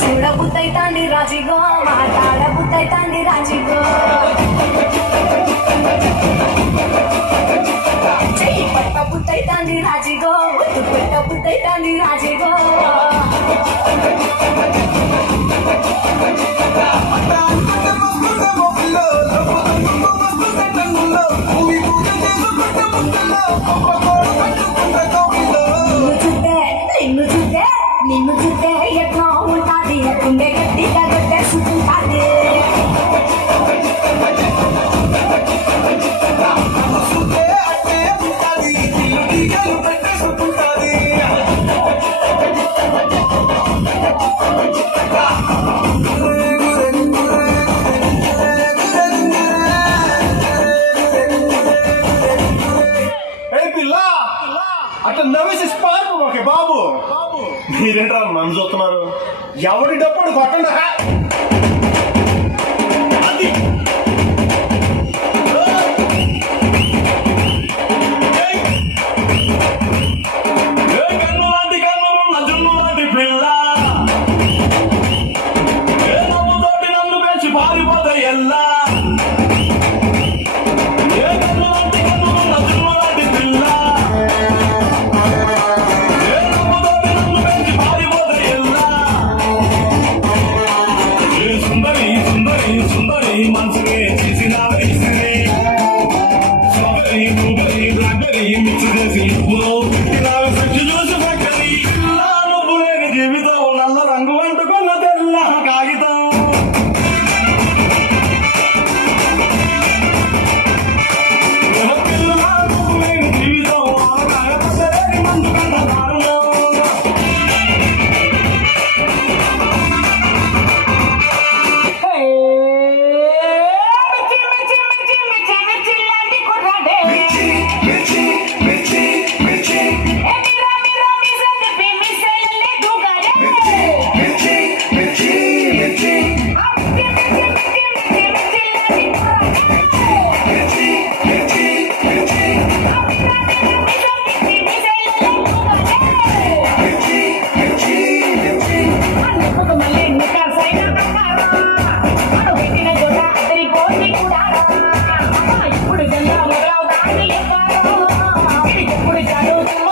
చూడబుద్దైతాంది రాజిగో మాట్లాడబుద్దైతాంది రాజిగో చెయ్యి పట్టబుద్దైతాంది రాజిగో ఒట్టు పెట్టబుద్దైతాంది రాజిగో నిన్ను చూస్తే ఎట్లా ఉంటాది గుండె గట్టిగా కొట్టేసుకుంటాది అట్లా నవ్వేసి పార్పు ఓకే బాబు మీరేంట్రా నన్ను చూస్తున్నారు ఎవరి డప్పుడు కొట్టండి అది కన్ను లాంటి కన్ను నజున్ను లాంటి పిల్ల ఏ నవ్వుతోటి నన్ను పెంచి పారిపోతే ఎల్లా మనసుకే చేసిన వేసిరే స్ట్రాబెరీ బ్లూబెరీ బ్లాక్బెరీ మిక్స్ చేసి సచ్చి చూసి పక్కని నువ్వు లేని జీవితం నల్ల రంగు అంటుకున్న తెల్ల కాగితం నువ్వు లేని జీవితం మందు కన్న దారుణం ఇప్పుడు